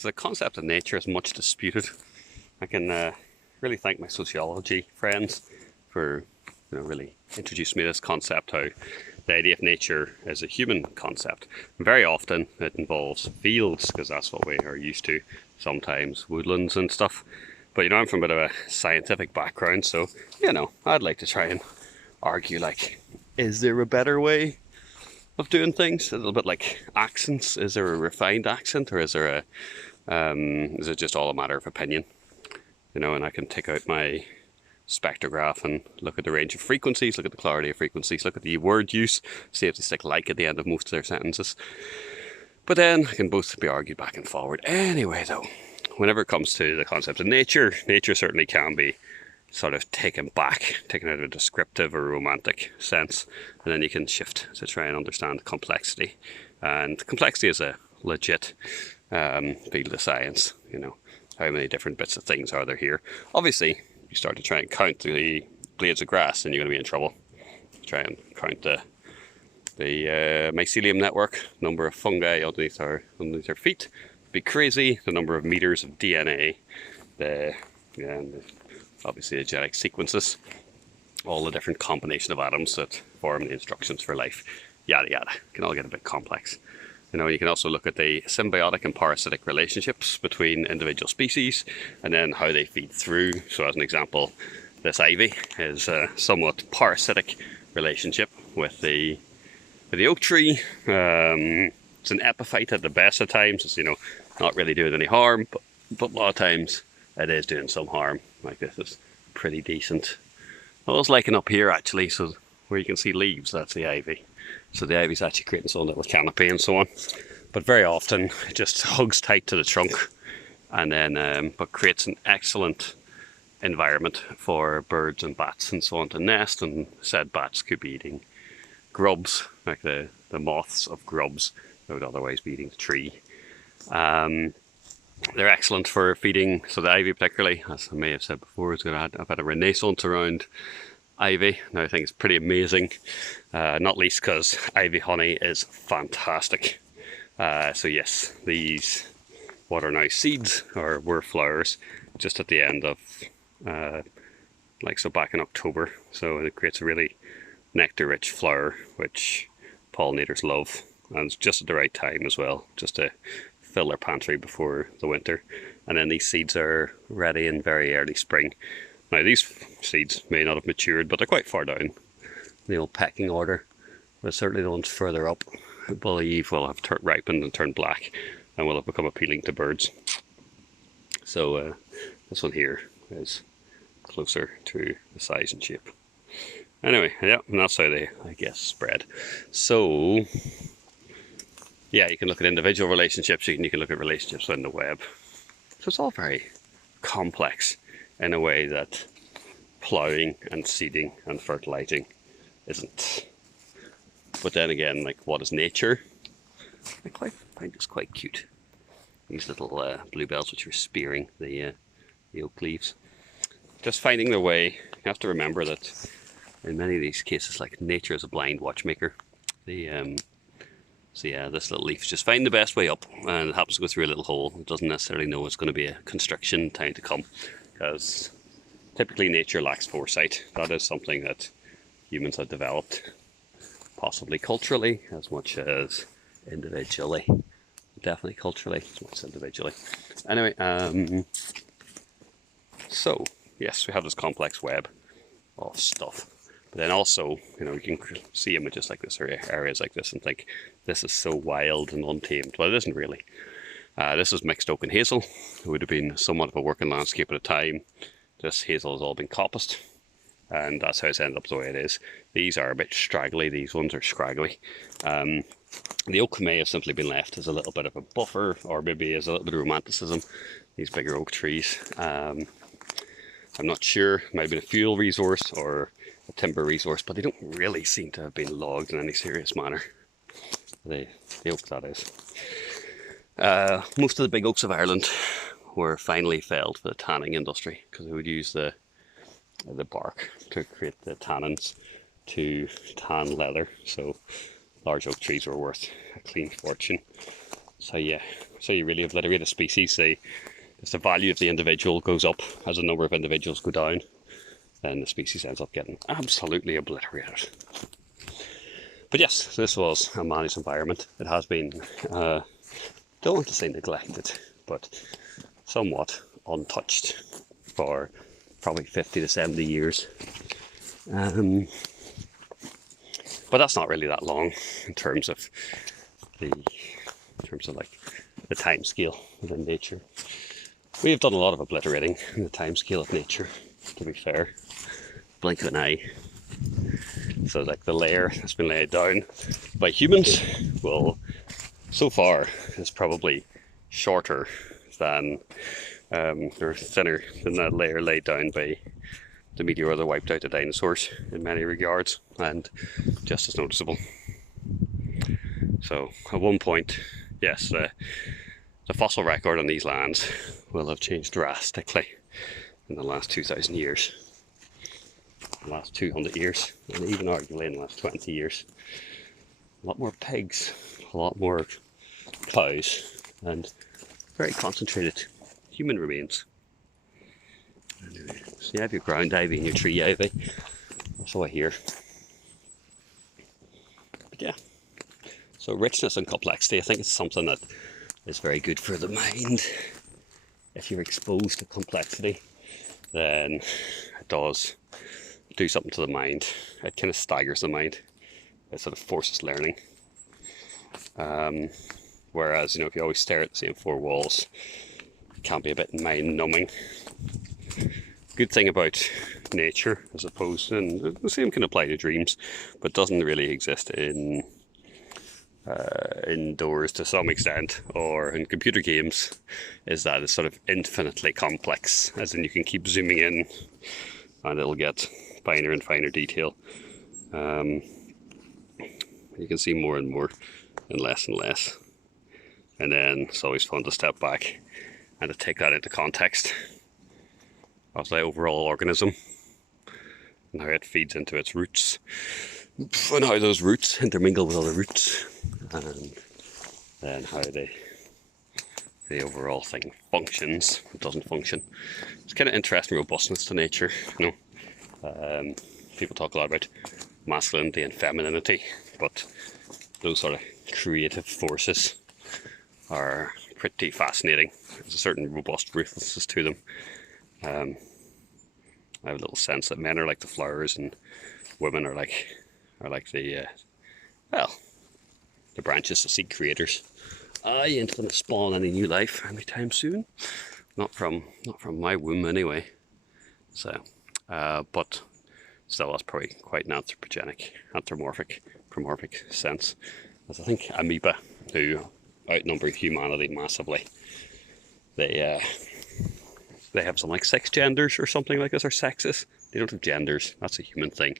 So the concept of nature is much disputed. I can really thank my sociology friends for really introducing me to this concept, how the idea of nature is a human concept. And very often it involves fields, because that's what we are used to, sometimes woodlands and stuff. But I'm from a bit of a scientific background, so I'd like to try and argue, like, is there a better way of doing things? A little bit like accents. Is there a refined accent, or is it just all a matter of opinion? And I can take out my spectrograph and look at the range of frequencies, look at the clarity of frequencies, look at the word use, see if they stick like at the end of most of their sentences. But then I can both be argued back and forward. Anyway, though, whenever it comes to the concept of nature, nature certainly can be sort of taken out of a descriptive or romantic sense, and then you can shift to try and understand complexity. And complexity is a legit field of science. How many different bits of things are there here? Obviously, you start to try and count the blades of grass, and you're going to be in trouble. Try and count the mycelium network, number of fungi underneath our feet. It'd be crazy. The number of meters of DNA, and obviously the genetic sequences, all the different combination of atoms that form the instructions for life, yada yada. It can all get a bit complex. You can also look at the symbiotic and parasitic relationships between individual species, and then how they feed through. So as an example, this ivy is a somewhat parasitic relationship with the oak tree. It's an epiphyte at the best of times. It's not really doing any harm, but a lot of times it is doing some harm. Like, this is pretty decent. Well, it's liking up here actually, so where you can see leaves, that's the ivy. So the ivy's actually creating its own little canopy and so on. But very often it just hugs tight to the trunk, and then but creates an excellent environment for birds and bats and so on to nest. And said bats could be eating grubs, like the moths of grubs that would otherwise be eating the tree. They're excellent for feeding. So the ivy particularly, as I may have said before, I've had a renaissance around ivy. Now I think it's pretty amazing, not least because ivy honey is fantastic. So yes, these what are now seeds were flowers just at the end of back in October. So it creates a really nectar-rich flower which pollinators love, and it's just at the right time as well, just to fill their pantry before the winter. And then these seeds are ready in very early spring. Now these seeds may not have matured, but they're quite far down the old pecking order. But certainly the ones further up, I believe, will have ripened and turned black, and will have become appealing to birds. So this one here is closer to the size and shape. Anyway, yeah, and that's how they, I guess, spread. So yeah, you can look at individual relationships, you can look at relationships within the web. So it's all very complex in a way that ploughing and seeding and fertilizing isn't. But then again, like, what is nature? I find this quite cute. These little bluebells which are spearing the oak leaves. Just finding their way. You have to remember that in many of these cases, like, nature is a blind watchmaker. So yeah, this little leaf's just finding the best way up, and it happens to go through a little hole. It doesn't necessarily know it's going to be a constriction time to come, because typically nature lacks foresight. That is something that humans have developed, possibly culturally as much as individually. Definitely culturally as much as individually. Anyway, so yes, we have this complex web of stuff. But then also, you can see images like this, or areas like this, and think, this is so wild and untamed. Well, it isn't really. This is mixed oak and hazel. It would have been somewhat of a working landscape at a time. This hazel has all been coppiced, and that's how it's ended up the way it is. These are a bit straggly, these ones are scraggly. The oak may have simply been left as a little bit of a buffer, or maybe as a little bit of romanticism, these bigger oak trees. I'm not sure, it might have been a fuel resource or a timber resource, but they don't really seem to have been logged in any serious manner. The oak, that is. Most of the big oaks of Ireland were finally felled for the tanning industry, because they would use the bark to create the tannins to tan leather. So large oak trees were worth a clean fortune. So yeah, So you really obliterate a species, say, as the value of the individual goes up as the number of individuals go down, then the species ends up getting absolutely obliterated. But yes, this was a managed environment. It has been, don't want to say neglected, but somewhat untouched for probably 50 to 70 years. But that's not really that long in terms of like the time scale within nature. We have done a lot of obliterating in the time scale of nature, to be fair. Blink of an eye. So like the layer that's been laid down by humans will, so far, is probably shorter than, or thinner than that layer laid down by the meteor that wiped out the dinosaurs in many regards, and just as noticeable. So at one point, yes, the fossil record on these lands will have changed drastically in the last 2,000 years, the last 200 years, and even arguably in the last 20 years. A lot more pigs, a lot more cows, and very concentrated human remains. So you have your ground ivy and your tree ivy. That's all I hear. But yeah, so richness and complexity, I think it's something that is very good for the mind. If you're exposed to complexity, then it does do something to the mind. It kind of staggers the mind. It sort of forces learning. Whereas, if you always stare at the same four walls, it can be a bit mind-numbing. Good thing about nature, as opposed, and the same can apply to dreams, but doesn't really exist in indoors to some extent, or in computer games, is that it's sort of infinitely complex, as in you can keep zooming in and it'll get finer and finer detail. You can see more and more and less, and then it's always fun to step back and to take that into context of the overall organism and how it feeds into its roots, and how those roots intermingle with other roots, and then how the overall thing functions. It doesn't function. It's kind of interesting robustness to nature, people talk a lot about masculinity and femininity, but those sort of creative forces are pretty fascinating. There's a certain robust ruthlessness to them. I have a little sense that men are like the flowers and women are like the the branches that seek creators. You ain't gonna spawn any new life anytime soon. Not from my womb anyway. So, but still, that's probably quite an anthropomorphic sense. As I think amoeba, who outnumber humanity massively, they have something like 6 genders or something like this, or sexes. They don't have genders. That's a human thing.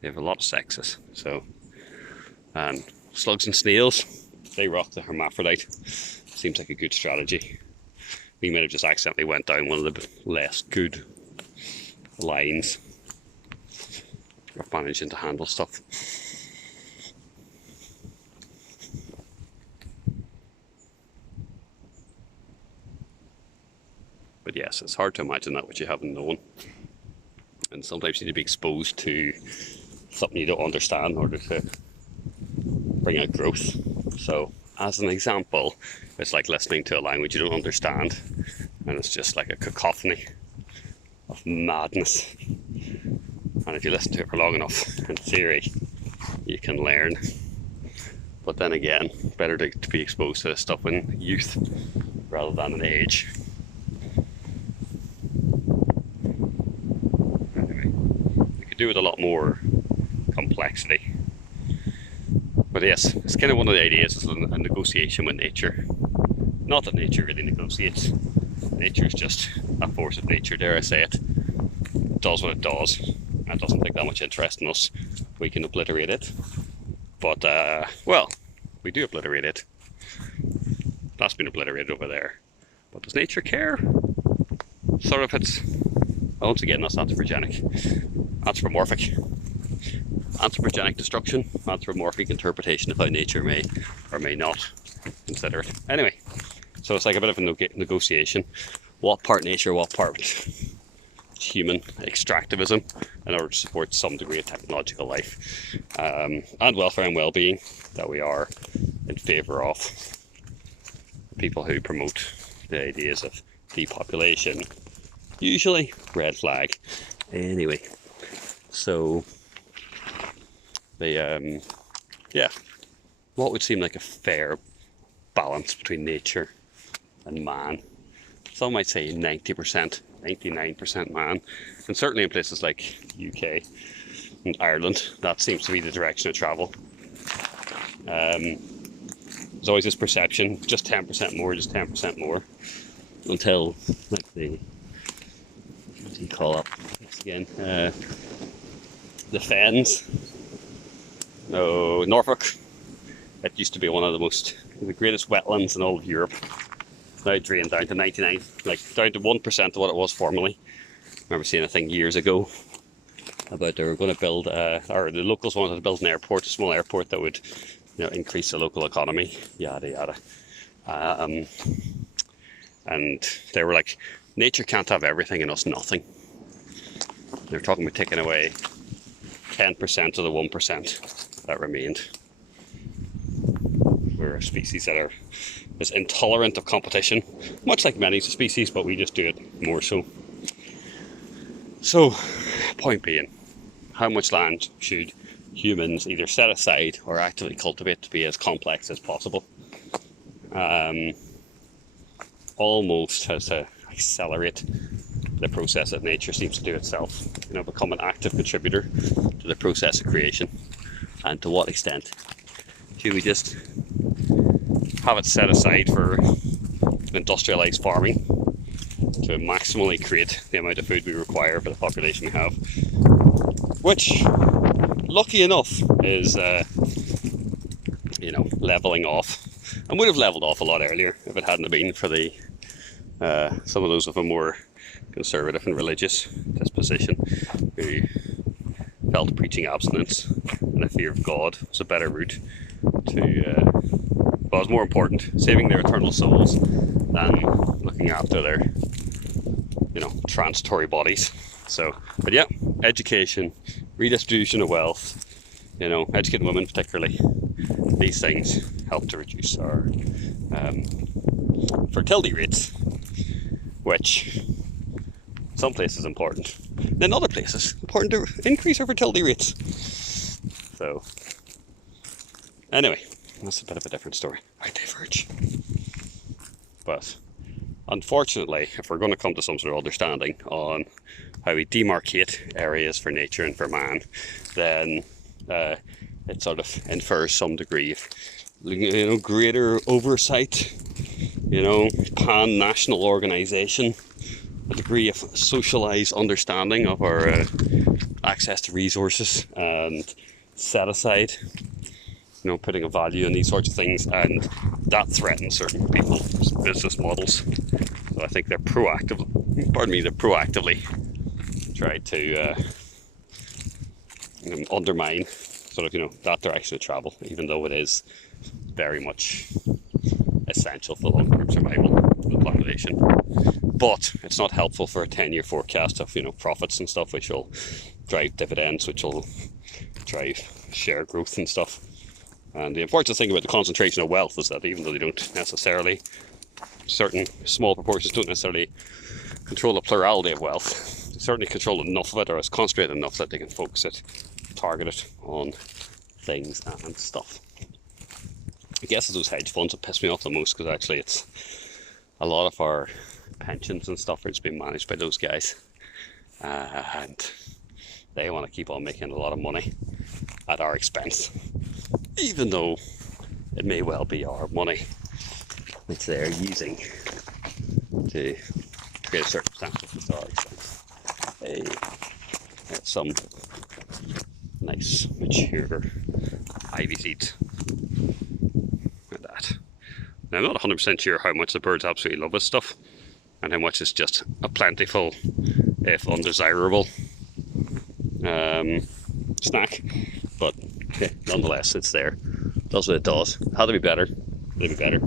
They have a lot of sexes. So, and slugs and snails, they rock the hermaphrodite. Seems like a good strategy. We might have just accidentally went down one of the less good lines of managing to handle stuff. But yes, it's hard to imagine that which you haven't known. And sometimes you need to be exposed to something you don't understand in order to bring out growth. So, as an example, it's like listening to a language you don't understand, and it's just like a cacophony of madness. And if you listen to it for long enough, in theory, you can learn. But then again, better to be exposed to this stuff in youth rather than in age. Anyway, we could do with a lot more complexity. But yes, it's kind of one of the ideas is a negotiation with nature. Not that nature really negotiates. Nature's just a force of nature, dare I say it. It does what it does. It doesn't take that much interest in us. We can obliterate it. But, well, we do obliterate it. That's been obliterated over there. But does nature care? Sort of, it's, once again, that's anthropogenic. Anthropogenic destruction, anthropomorphic interpretation of how nature may or may not consider it. Anyway, So it's like a bit of a negotiation. What part nature, what part human extractivism in order to support some degree of technological life and welfare and well-being that we are in favour of. People who promote the ideas of depopulation, usually red flag. Anyway, so the yeah, what would seem like a fair balance between nature and man. Some might say 90%, 99% man, and certainly in places like UK and Ireland, that seems to be the direction of travel. There's always this perception, just 10% more, just 10% more, until like the, what do you call it again? The Fens, no, Norfolk. It used to be one of the greatest wetlands in all of Europe. It's now drained down to 99, like down to 1% of what it was formerly. I remember seeing a thing years ago about they were going to build, or the locals wanted to build an airport, a small airport that would, increase the local economy, yada yada. And they were like, nature can't have everything and us nothing. They're talking about taking away 10% of the 1% that remained. We're a species that is intolerant of competition, much like many species, but we just do it more so. So, point being, how much land should humans either set aside or actively cultivate to be as complex as possible? Almost has to accelerate the process that nature seems to do itself, become an active contributor to the process of creation. And to what extent? Should we just have it set aside for industrialized farming to maximally create the amount of food we require for the population we have, which, lucky enough, is leveling off, and would have leveled off a lot earlier if it hadn't been for the some of those of a more conservative and religious disposition who felt preaching abstinence and the fear of God was a better route to, well, it's more important, saving their eternal souls than looking after their, transitory bodies. So, but yeah, education, redistribution of wealth, educating women particularly, these things help to reduce our fertility rates, which some places important, then other places important to increase our fertility rates. So anyway, that's a bit of a different story. I diverge. But unfortunately, if we're going to come to some sort of understanding on how we demarcate areas for nature and for man, then it sort of infers some degree of greater oversight, pan-national organisation, a degree of socialised understanding of our access to resources and set aside, putting a value in these sorts of things, and that threatens certain people's business models. So I think they're proactively try to undermine sort of that direction of travel, even though it is very much essential for long-term survival of the population. But it's not helpful for a 10-year forecast of profits and stuff, which will drive dividends, which will drive share growth and stuff. And the unfortunate thing about the concentration of wealth is that even though they don't necessarily, certain small proportions don't necessarily control a plurality of wealth, they certainly control enough of it, or is concentrated enough that they can focus it, target it on things and stuff. I guess it's those hedge funds that piss me off the most, because actually it's a lot of our pensions and stuff are just being managed by those guys, and they want to keep on making a lot of money at our expense, even though it may well be our money which they're using to create circumstances at our expense. Some nice mature ivy seeds like that. Now, I'm not 100% sure how much the birds absolutely love this stuff and how much is just a plentiful, if undesirable, snack, but nonetheless it's there, does what it does. Had to be better, maybe better.